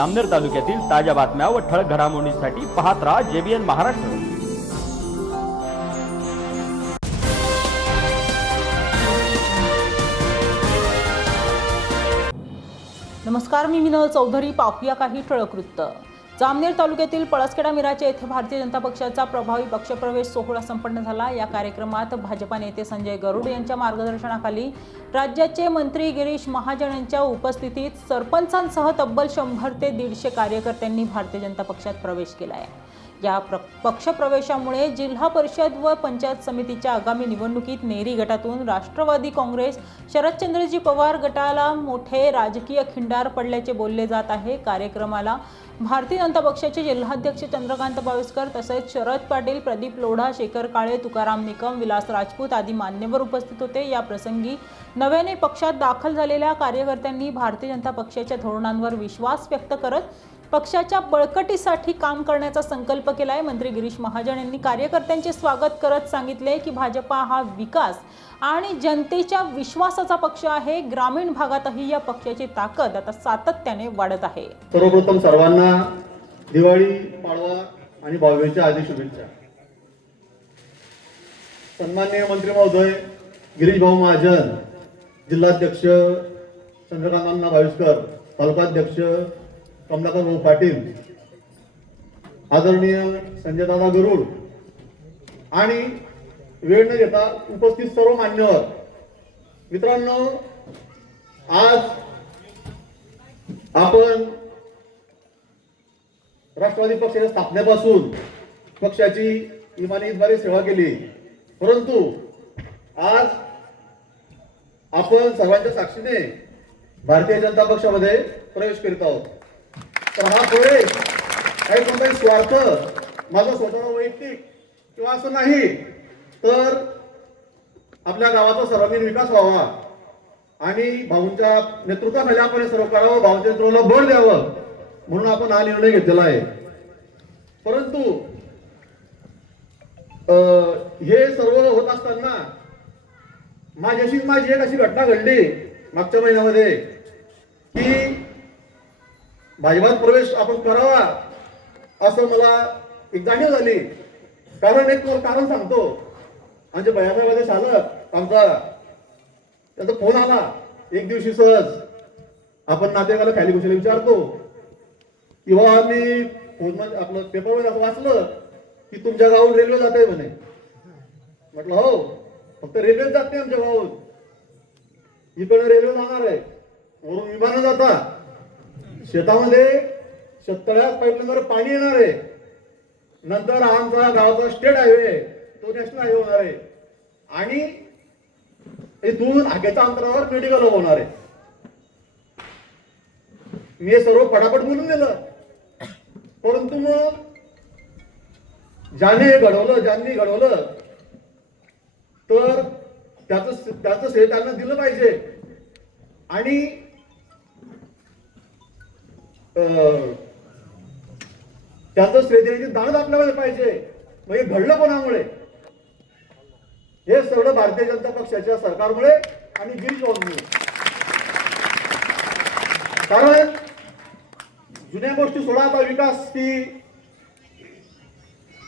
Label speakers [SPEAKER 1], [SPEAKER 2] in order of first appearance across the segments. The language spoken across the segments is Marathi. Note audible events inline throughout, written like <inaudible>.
[SPEAKER 1] आमनेर तालुक्यातील ताज्या बातम्या व ठळक घडामोडींसाठी पाहत राहा जेबीएन महाराष्ट्र.
[SPEAKER 2] नमस्कार मी विनोद चौधरी. पाहूया काही ठळक वृत्त. जामनेर तालुक्यातील पळसखेडा मिराच्या येथे भारतीय जनता पक्षाचा प्रभावी पक्षप्रवेश सोहळा संपन्न झाला. या कार्यक्रमात भाजपा नेते संजय गरुड यांच्या मार्गदर्शनाखाली राज्याचे मंत्री गिरीश महाजन यांच्या उपस्थितीत सरपंचांसह तब्बल शंभर ते दीडशे कार्यकर्त्यांनी भारतीय जनता पक्षात प्रवेश केला आहे या प्र पक्षप्रवेशामुळे जिल्हा परिषद व पंचायत समितीच्या आगामी निवडणुकीत नेरी गटातून राष्ट्रवादी काँग्रेस शरदचंद्रजी पवार गटाला मोठे राजकीय खिंडार पडल्याचे बोलले जात आहे कार्यक्रमाला. भारतीय जनता पक्षाचे जिल्हाध्यक्ष चंद्रकांत बाविस्कर तसेच शरद पाटील प्रदीप लोढा शेखर काळे तुकाराम निकम विलास राजपूत आदी मान्यवर उपस्थित होते. या प्रसंगी नव्याने पक्षात दाखल झालेल्या कार्यकर्त्यांनी भारतीय जनता पक्षाच्या धोरणांवर विश्वास व्यक्त करत पक्षाच्या बळकटीसाठी काम करण्याचा संकल्प केला आहे मंत्री गिरीश महाजन यांनी कार्यकर्त्यांचे स्वागत करत सांगितले की भाजपा हा विकास आणि जनतेच्या विश्वासाचा पक्ष आहे. ग्रामीण भागातही या पक्षाची ताकद आता सातत्याने वाढत आहे.
[SPEAKER 3] सर्वप्रथम सर्वांना दिवाळी पाडवा आणि भाऊबीजेच्या आधी शुभेच्छा. सन्माननीय मंत्री महोदय गिरीश भाऊ महाजन जिल्हाध्यक्ष चंद्रकांत भाविस्कर तालुकाध्यक्ष कमलाकर भाऊ पाटील आदरणीय संजयदादा गरुड आणि वेळ न घेता उपस्थित सर्व मान्यवर. मित्रांनो आज आपण राष्ट्रवादी पक्षाच्या स्थापनेपासून पक्षाची इमानीद्वारे सेवा केली. परंतु आज आपण सर्वांच्या साक्षीने भारतीय जनता पक्षामध्ये प्रवेश करीत आहोत. तर हा प्रवेश काही कोणताही स्वार्थ माझा स्वतः वैयक्तिक किंवा असं नाही तर आपल्या गावाचा सर्वांगीण विकास व्हावा. आणि भाऊंच्या नेतृत्वाखाली आपण हे सर्व करावं भाऊंच्या नेतृत्वाला बळ द्यावं म्हणून आपण हा निर्णय घेतलेला आहे. परंतु अं, हे सर्व होत असताना माझ्याशी माझी एक अशी घटना घडली मागच्या महिन्यामध्ये की भाजपात प्रवेश आपण करावा असं मला एक जाणीव झाली. कारण एक तुम्हाला कारण सांगतो. आमच्या भयासाहेबांचे चालक आमचा त्याचा फोन आला. एक दिवशी सहज आपण नातेवाईकाला खाली कुशल विचारतो. किंवा आम्ही फोन आपलं पेपरमध्ये असं वाचलं की तुमच्या गावून रेल्वे जाते म्हणे. म्हटलं हो फक्त रेल्वे जात नाही आमच्या गावून इकडे रेल्वे जाणार आहे. वरून विमानं जाता. शेतामध्ये शेततळ्यात पाईपलाईनवर पाणी येणार आहे. नंतर आमचा गावाचा स्टेट हायवे तो नॅशनल हायवे होणार आहे. आणि इथून हाकेच्या अंतरावर मेडिकल होणार आहे. मी हे सर्व पटापट बोलून दिलं. परंतु मग ज्याने हे घडवलं ज्यांनी घडवलं तर त्याच त्याचं श्रेय त्यांना दिलं पाहिजे. आणि त्याचं श्रेय देण्याची दानच पाहिजे. म्हणजे घडलं कोणामुळे? हे सगळं भारतीय जनता पक्षाच्या सरकारमुळे आणि गिरीश भाऊंमुळे कारण जुन्या गोष्टी सोडा आता विकास की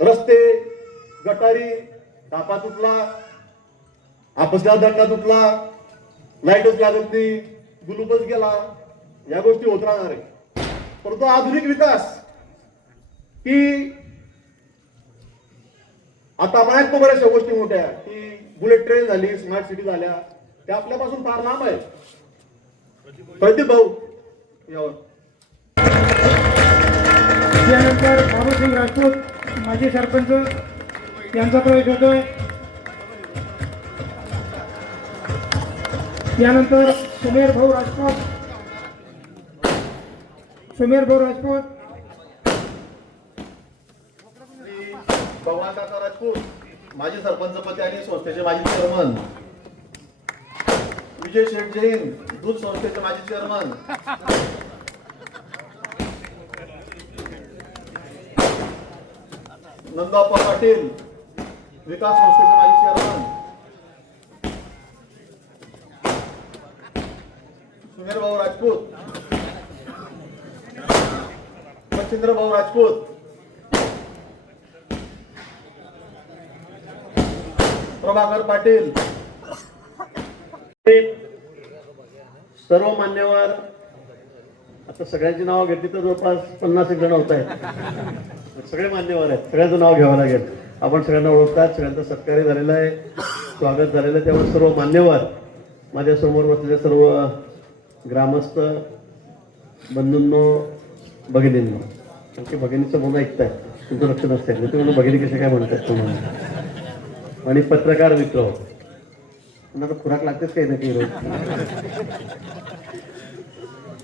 [SPEAKER 3] रस्ते गटारी डापा तुटला आपसला दंडा तुटला लाईटच लागत नाही गुलूपच गेला या गोष्टी होत राहणार आहे परंतु आधुनिक विकास की आता माहीत तो बऱ्याचशा गोष्टी मोठ्या की बुलेट ट्रेन झाली स्मार्ट सिटी झाल्या त्या आपल्यापासून फार लांब आहे. प्रदीप भाऊ यावर.
[SPEAKER 4] त्यानंतर बाबूसिंग राजपूत माजी सरपंच यांचा प्रवेश होतोय. यानंतर सुमेर भाऊ राजपूत सुमेर भाऊ राजपूत.
[SPEAKER 3] भगवान राजपूत माजी सरपंच पती आणि संस्थेचे माजी चेअरमन विजय शेठ जैन दूध संस्थेचे माजी चेअरमन नंदाप्पा पाटील विकास संस्थेचे माजी चेअरमन सुमेर भाऊ राजपूत.
[SPEAKER 5] मच्छिंद्रभाऊ राजपूत. प्रभाकर पाटील. सर्व मान्यवर आता सगळ्यांची नावं घेतली तर जवळपास पन्नास एक जण होत आहेत. सगळे मान्यवर आहेत. सगळ्यांचं नाव घ्यावं लागेल. आपण सगळ्यांना ओळखतात सगळ्यांचं सत्कार्य झालेलं आहे स्वागत झालेलं आहे. त्यामुळे सर्व मान्यवर माझ्यासमोर बसलेले सर्व ग्रामस्थ बंधूंनो भगिनींनो ते भगिनीचं बोलणं ऐकताय तुमचं लक्ष नसतंय. नाही तुम्ही भगिनी कसे काय म्हणतात तुम्हाला? आणि पत्रकार मित्र. त्यांना तर खुराक लागतेच काही ना काही रोज?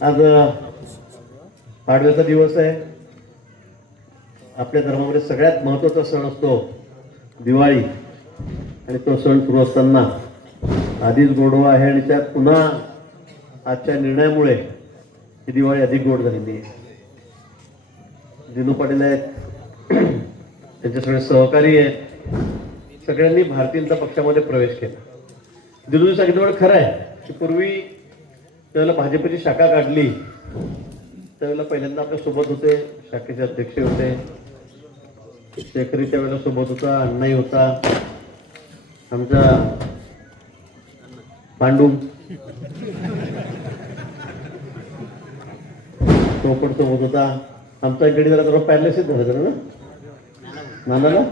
[SPEAKER 5] आज अं, पाडव्याचा दिवस आहे. आपल्या धर्मामध्ये सगळ्यात महत्त्वाचा सण असतो दिवाळी. आणि तो सण सुरू असताना आधीच गोडवा आहे आणि त्यात पुन्हा आजच्या निर्णयामुळे ही दिवाळी अधिक गोड झालेली आहे. दिनू पाटील आहेत. त्यांचे सगळे सहकारी आहेत. सगळ्यांनी भारतीय जनता पक्षामध्ये प्रवेश केला. दिनूने सांगितलं खरं आहे की पूर्वी त्यावेळेला भाजपची शाखा काढली त्यावेळेला पहिल्यांदा आपल्यासोबत होते शाखेचे अध्यक्ष होते. शेखरी त्यावेळेला सोबत होता अण्णाही होता. आमचा पांडू तो पण सोबत होता. आमचा एक गडी जरा थोडा पॅरलेसिस झालं जरा ना? नानाला?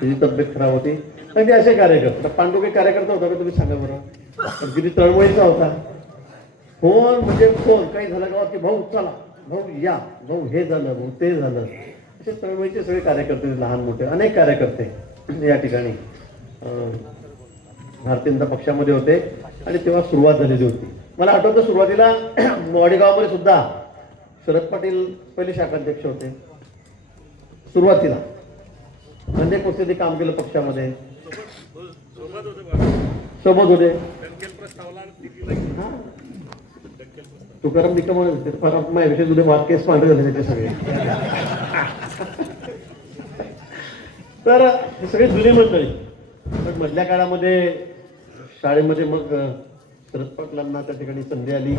[SPEAKER 5] त्याची तब्येत खराब होती. आणि ते असे कार्यकर्ते. पांडू काही कार्यकर्ता होता का तुम्ही सांगा बरं. पण किती तळमळीचा होता. फोन म्हणजे फोन काही झालं का? की भाऊ चला. भाऊ या. भाऊ हे झालं भाऊ ते झालं. असे तळमळीचे सगळे कार्यकर्ते लहान मोठे. अनेक कार्यकर्ते या ठिकाणी. भारतीय जनता पक्षामध्ये होते. आणि तेव्हा सुरुवात झालेली होती. मला आठवतं सुरुवातीला <clears throat> वाडेगावामध्ये सुद्धा शरद पाटील पहिले शाखाध्यक्ष होते. सुरुवातीला अनेक वर्ष काम केलं पक्षामध्ये. सोबत होते. तुकाराम निकम माझ्याविषयी जुने वाद केस पांढरे झाले त्याचे सगळे. तर हे सगळे जुने मंडळी. पण मधल्या काळामध्ये शाळेमध्ये मग शरद पाटलांना त्या ठिकाणी संधी आली.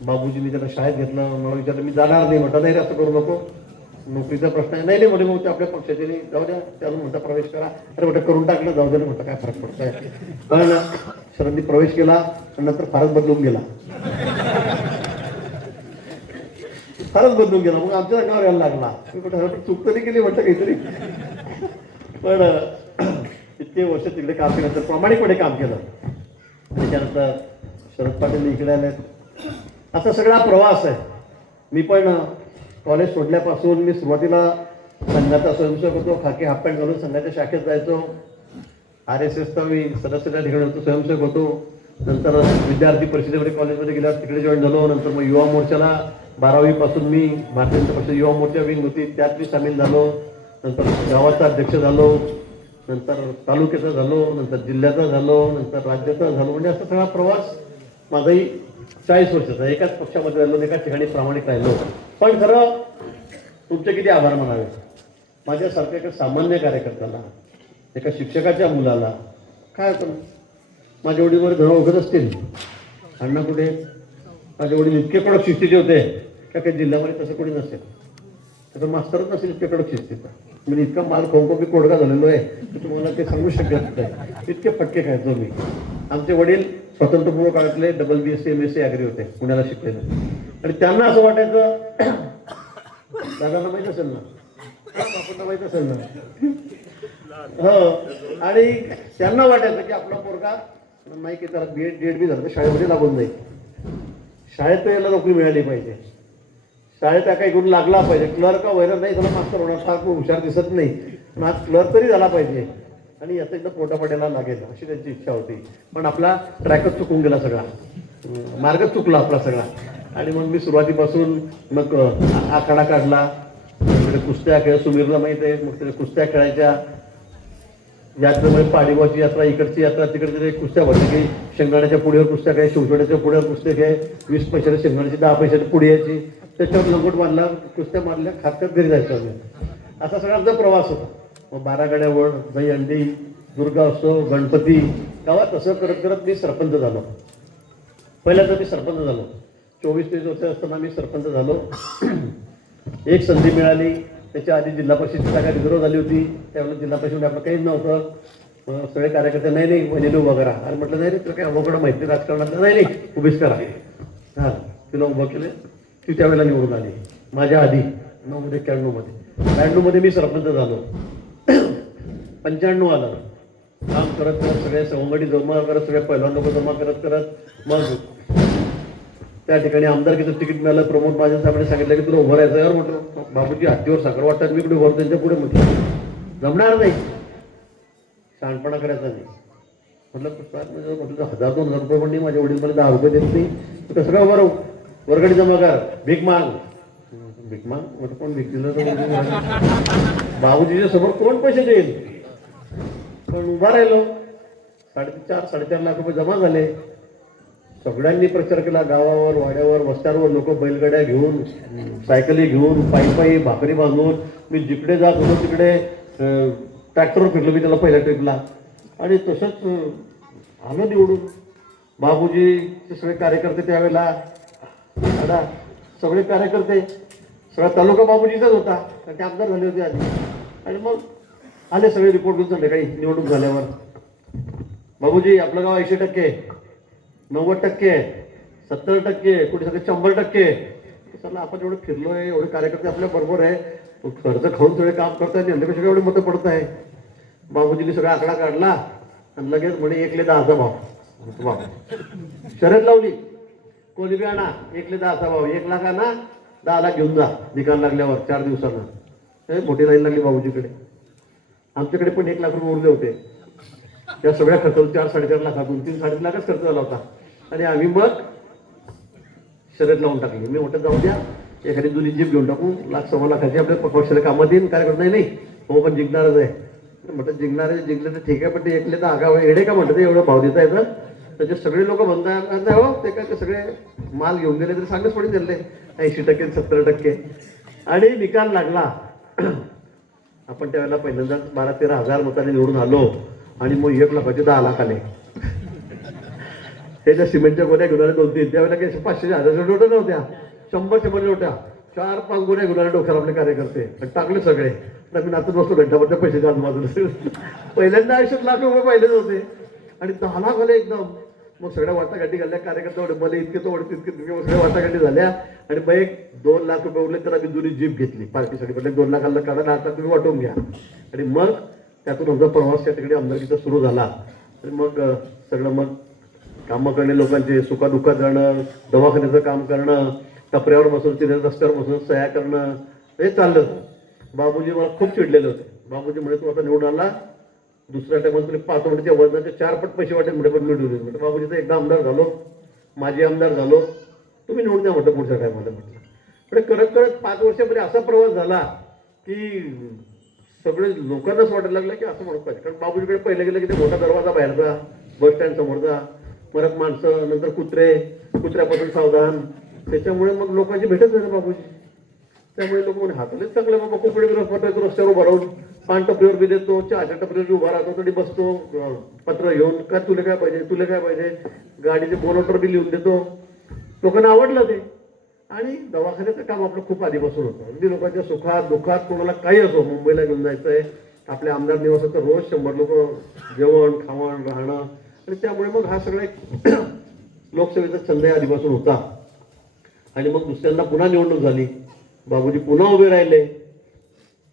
[SPEAKER 5] बाबूजींनी त्याला शाळेत घेतलं मला विचारलं मी जाणार नाही. म्हटलं नाही रे असं करू नको. नोकरीचा प्रश्न आहे. नाही नाही म्हणे मग ते आपल्या पक्षाचे नाही. जाऊ द्या त्याला म्हणता प्रवेश करा. अरे म्हटलं करून टाकलं जाऊ द्या म्हटलं काय फरक पडतोय? कळलं. सरांनी प्रवेश केला आणि नंतर फारच बदलून गेला. फारच बदलून गेला. मग आमच्या अंगावर यायला लागला. मी म्हटलं चूक तरी केली म्हटलं काहीतरी. पण इतके वर्ष तिकडे काम केल्यानंतर प्रामाणिकपणे काम केलं. त्याच्यानंतर शरद पाटील इकडे आले असा सगळा प्रवास आहे. मी पण कॉलेज सोडल्यापासून मी सुरुवातीला संघाचा स्वयंसेवक होतो खाकी हाफ पॅन्ट घालून संघाच्या शाखेत जायचो. आर एस एसचा मी सदस्यता ठिकाणी होतो स्वयंसेवक होतो. नंतर विद्यार्थी परिषदेमध्ये कॉलेजमध्ये गेल्यावर तिकडे जॉईन झालो. नंतर मग युवा मोर्चाला बारावीपासून मी भारतीय जनता पक्ष युवा मोर्चा विंग होती त्यात मी सामील झालो. नंतर गावाचा अध्यक्ष झालो. नंतर तालुक्याचा झालो. नंतर जिल्ह्याचा झालो. नंतर राज्याचा झालो. म्हणजे असा सगळा प्रवास माझाही चाळीस वर्षाचा एकाच पक्षामध्ये राहिलो एकाच ठिकाणी प्रामाणिक राहिलो. पण खरं तुमचे किती आभार मानावे माझ्यासारख्या एका सामान्य कार्यकर्त्याला एका शिक्षकाच्या मुलाला काय होतं माझे वडील वर घर उघड असतील. अण्णा कुठे? माझे वडील इतके कडक शिस्तीचे होते का काही जिल्ह्यामध्ये तसं कोणी नसेल. तर मास्तरच नसेल इतके कडक शिस्तीचा म्हणजे इतका माल खाऊन खाऊन मी कोडगा झालेलो आहे की तुम्हाला ते सांगू शकत नाही. इतके फटके खायचो मी. आमचे वडील स्वातंत्र्यपूर्व काळातले double B S C M S C agri होते. पुण्याला शिकलेले आणि त्यांना असं वाटायचं दादांना माहीत असेल ना? बापूंना माहीत असेल ना? हो. आणि त्यांना वाटायचं की आपला पोरगा माहिती की त्याला B Ed D Ed B झालं तर शाळेमध्ये लागून जाईल. शाळेत तर याला नोकरी मिळाली पाहिजे. शाळेत काही गुण लागला पाहिजे. क्लर्क वगैरे नाही त्याला मास्तर होणार फार खूप हुशार दिसत नाही. आज क्लर्क तरी झाला पाहिजे. आणि याचा एकदा पोटापाट्याला लागेल अशी त्यांची इच्छा होती. पण आपला ट्रॅकच चुकून गेला सगळा. मार्ग मार्गच चुकला आपला सगळा. आणि मग मी सुरुवातीपासून मग आखाडा काढला. कुस्त्या खेळ सुमीरला माहीत आहे मग तिथे कुस्त्या खेळायच्या. यात्रेमध्ये पाडीबाची यात्रा इकडची यात्रा तिकडे तिथे कुस्त्या भरली की शेंगदाण्याच्या पुढेवर कुस्त्या काय शिवशोड्याच्या पुढेवर कुस्त्या काय वीस पैशाला शेंगदाण्याची दहा पैशाची पुढे यायची. त्याच्यावर लंगोट मारला कुस्त्या मारल्या खात घरी जायचं असा सगळा आमचा प्रवास होता. मग बारा गाड्यावर दही दुर्गा उत्सव गणपती गावात असं करत करत मी सरपंच झालो. पहिल्यांदा मी सरपंच झालो. चोवीस तेवीस वर्ष असताना मी सरपंच झालो. <clears throat> एक संधी मिळाली. त्याच्या आधी जिल्हा परिषदेची जागा रिझर्व झाली होती. त्यावेळेला जिल्हा परिषद आपलं काहीच नव्हतं. मग सगळे कार्यकर्ते नाही नाही म्हणजे उभं करा. आणि म्हटलं नाही रे तुला काय अवघड माहिती राजकारणात. राजकारणातलं नाही नाही उभीच करा. हां तिला उभं केलं. ती त्यावेळेला निवडून आली. माझ्या आधी नऊमध्ये एक्क्याण्णवमध्ये ब्याण्णवमध्ये मी सरपंच झालो. पंच्याण्णव आलं. काम करत करत सगळे सवंगडी जमा करत सगळे पहिला जमा करत करत मग त्या ठिकाणी आमदारकीचं तिकीट मिळालं. प्रमोद माझ्या साहेबांनी सांगितलं की तुला उभं राहायचं यार म्हटलं बाबूजी हत्तीवर साखर वाटतात. मी कुठे उभं त्यांच्या पुढे म्हटलं जमणार नाही. शहाणपणा करायचा नाही. म्हटलं म्हणजे म्हटलं हजार दोन हजार रुपये पण नाही. माझ्या वडील मला दहा रुपये देत नाही. तर कसं काय उभं राहू? वर्गणी जमा कर. भीक माग. भीक माग? म्हटलं पण भीक दिलं तर? बाबूजीच्या समोर कोण पैसे देईल? पण उभा राहिलो. साडेचार साडेचार लाख रुपये जमा झाले. सगळ्यांनी प्रचार केला. गावावर वाड्यावर वस्त्यांवर लोक बैलगाड्या घेऊन सायकली घेऊन पायी पायी भाकरी बांधून. मी जिकडे जात होतो तिकडे ट्रॅक्टरवर फिरलो मी त्याला पहिल्या ट्रिपला आणि तसंच आलो निवडून. बाबूजीचे सगळे कार्यकर्ते त्यावेळेला दादा सगळे कार्यकर्ते सगळा तालुका बाबूजीचाच होता. कारण ते आमदार झाले होते आधी. आणि मग आले सगळे रिपोर्ट घेऊन संध्याकाळी निवडणूक झाल्यावर. बाबूजी आपलं गाव ऐंशी टक्के नव्वद टक्के सत्तर टक्के कुठे सगळे शंभर टक्के. चला आपण एवढं फिरलोय एवढे कार्यकर्ते आपल्या बरोबर आहे. कर्ज खर्च खाऊन सगळे काम करताय यांच्यापेक्षा एवढे मतं पडत आहे? बाबूजीने सगळा आकडा काढला आणि लगेच म्हणे एकले दहाचा भाव. भाव बाप शर्यत लावली कोणी बी आणा एकले दहाचा भाव. एक लाख आणा दहा लाख घेऊन जा निकाल लागल्यावर चार दिवसानं. हे मोठी लाईन लागली बाबूजीकडे. आमच्याकडे पण एक लाख रुपये उरले होते. त्या सगळ्या खर्चावर चार साडेचार लाखातून तीन साडे लाखच खर्च झाला होता. आणि आम्ही मग शर्यत लावून टाकली. मी म्हटलं जाऊ द्या एखादी जुनी जीप घेऊन टाकू. लाख सव्वा लाखाची आपल्या पक्षाला कामात येईल काय करत नाही नाही हो पण जिंकणारच आहे. म्हटलं जिंकणार जिंकले तर ठीक आहे पण ते एकले तर आगाव आहे. येडे का म्हणतात एवढं भाव देता येतं. त्याचे सगळे लोक म्हणतात हो ते काय ते सगळे माल घेऊन गेले तरी सांगच पडून दिले ऐंशी टक्के सत्तर टक्के. आणि निकाल लागला. <clears throat> आपण त्यावेळेला पहिल्यांदाच बारा तेरा हजार मताने निवडून आलो आणि मग एक लाखाचे दहा लाख आले त्याच्या सिमेंटच्या गोण्या घेऊन आले त्यावेळेला काही पाचशे हजारच्या नोटा नव्हत्या शंभर शंभर नोट्या चार पाच गोण्या घेऊन डोक्यावर आपले कार्यकर्ते. आणि टाकले सगळे. नवीन आता बसतो घंटाभरच्या पैसे घालून माझं पहिल्यांदा आयुष्यात लाख रुपये पाहिलेच होते आणि दहा लाख आले एकदम. मग सगळ्या वाटाघाटी घालल्या कार्यकर्त्यावर मला इतके तो इतके तितके मग सगळ्या वाटाघाटी झाल्या. आणि मग एक दोन लाख रुपये उरले तर आम्ही जुनी जीप घेतली पार्टीसाठी. म्हणजे दोन लाखाला काढा आता तुम्ही वाटून घ्या. आणि मग त्यातून आमचा प्रवास त्या ठिकाणी आमदारकीचा सुरू झाला. आणि मग सगळं मग कामं करणे लोकांचे सुखादुखा जाणं दवाखान्याचं काम करणं टपऱ्यावर बसून तिथे रस्त्यावर बसून सह्या करणं हे चाललं होतं. बाबूजी मला खूप चिडलेले होते. बाबूजी म्हणे तू आता निवडून आला दुसऱ्या टायमात तुला पाच म्हणजे वजनाचे चार पट पैसे वाटेल म्हटलं पण मिळून म्हटलं बाबूजीचा एकदा आमदार झालो. माझे आमदार झालो. तुम्ही निवडून द्या म्हटलं पुढच्या टायमाला म्हटलं. पण करत करत पाच वर्षामध्ये असा प्रवास झाला की सगळे लोकांनाच वाटायला लागलं की असं म्हणत पाहिजे. कारण बाबूजीकडे पहिलं गेलं की ते मोठा दरवाजा बाहेरचा बस स्टँड समोरचा परत माणसं नंतर कुत्रे कुत्र्यापासून सावधान. त्याच्यामुळे मग लोकांची भेटच नाही बाबूजी. त्यामुळे लोक म्हणजे हातालेच चांगलं बाबा कोकणी रस्त्यावर भरवून पान टपरीवर बी देतो चहाच्या टपरीवर उभा राहतो तरी बसतो पत्र घेऊन काय तुला काय पाहिजे तुला काय पाहिजे? गाडीचे बोनोटर बी लिहून देतो. लोकांना आवडलं ते. आणि दवाखान्याचं काम आपलं खूप आधीपासून होतं. म्हणजे लोकांच्या सुखात दुःखात कोणाला काही असो मुंबईला घेऊन जायचं आहे आपल्या आमदार निवासाचं रोज शंभर लोक जेवण खावण राहणं. आणि त्यामुळे मग हा सगळा एक <clears throat> लोकसेवेचा छंद आधीपासून होता. आणि मग दुसऱ्यांदा पुन्हा निवडणूक झाली. बाबूजी पुन्हा उभे राहिले.